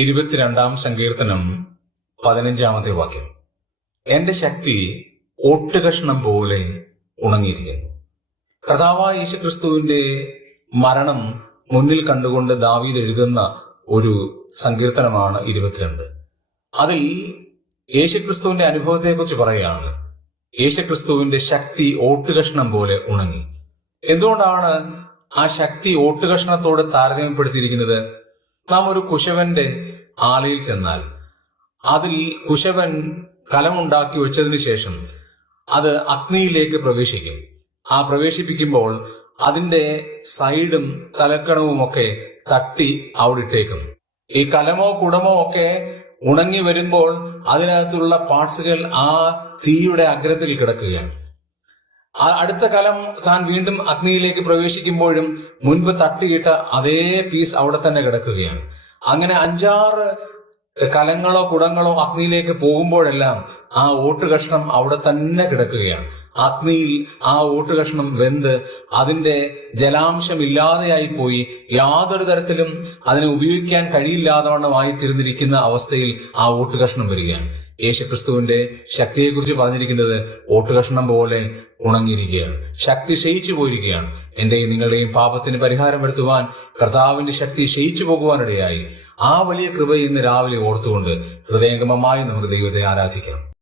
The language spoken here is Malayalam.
22 സങ്കീർത്തനം 15 വാക്യം. എന്റെ ശക്തി ഓട്ടുകഷ്ണം പോലെ ഉണങ്ങിയിരിക്കുന്നു. കർത്താവായ യേശുക്രിസ്തുവിന്റെ മരണം മുന്നിൽ കണ്ടുകൊണ്ട് ദാവീദ് എഴുതുന്ന ഒരു സങ്കീർത്തനമാണ് 22. അതിൽ യേശുക്രിസ്തുവിന്റെ അനുഭവത്തെക്കുറിച്ച് പറയുകയാണ്. യേശുക്രിസ്തുവിന്റെ ശക്തി ഓട്ടുകഷ്ണം പോലെ ഉണങ്ങി. എന്തുകൊണ്ടാണ് ആ ശക്തി ഓട്ടുകഷ്ണത്തോട് താരതമ്യപ്പെടുത്തിയിരിക്കുന്നത്? നാം ഒരു കുശവന്റെ ആലയിൽ ചെന്നാൽ അതിൽ കുശവൻ കലമുണ്ടാക്കി വെച്ചതിന് ശേഷം അത് അഗ്നിയിലേക്ക് പ്രവേശിക്കും. ആ പ്രവേശിപ്പിക്കുമ്പോൾ അതിന്റെ സൈഡും തലക്കണവും ഒക്കെ തട്ടി അവിടെ ഇട്ടേക്കും. ഈ കലമോ കുടമോ ഒക്കെ ഉണങ്ങി വരുമ്പോൾ അതിനകത്തുള്ള പാർട്സുകൾ ആ തീയുടെ അഗ്രത്തിൽ കിടക്കുകയാണ്. അടുത്ത കലം താൻ വീണ്ടും അഗ്നിയിലേക്ക് പ്രവേശിക്കുമ്പോഴും മുൻപ് തട്ടിയിട്ട അതേ പീസ് അവിടെ തന്നെ കിടക്കുകയാണ്. അങ്ങനെ 5-6 കലങ്ങളോ കുടങ്ങളോ അഗ്നിയിലേക്ക് പോകുമ്പോഴെല്ലാം ആ ഓട്ടുകഷ്ണം അവിടെ തന്നെ കിടക്കുകയാണ്. അഗ്നിയിൽ ആ ഓട്ടുകഷ്ണം വെന്ത് അതിന്റെ ജലാംശം ഇല്ലാതെയായി പോയി യാതൊരു തരത്തിലും അതിനെ ഉപയോഗിക്കാൻ കഴിയില്ലാതവണ്ണമായി തീർന്നിരിക്കുന്ന അവസ്ഥയിൽ ആ ഓട്ടുകഷ്ണം വരികയാണ്. യേശുക്രിസ്തുവിന്റെ ശക്തിയെക്കുറിച്ച് പറഞ്ഞിരിക്കുന്നത് ഓട്ടുകഷ്ണം പോലെ ഉണങ്ങിയിരിക്കുകയാണ്. ശക്തി ക്ഷയിച്ചു പോയിരിക്കുകയാണ്. എന്റെയും നിങ്ങളുടെയും പാപത്തിന് പരിഹാരം വരുത്തുവാൻ കർത്താവിന്റെ ശക്തി ക്ഷയിച്ചു പോകുവാനിടയായി. ആ വലിയ കൃപ ഇന്ന് രാവിലെ ഓർത്തുകൊണ്ട് ഹൃദയംഗമമായി നമുക്ക് ദൈവത്തെ ആരാധിക്കാം.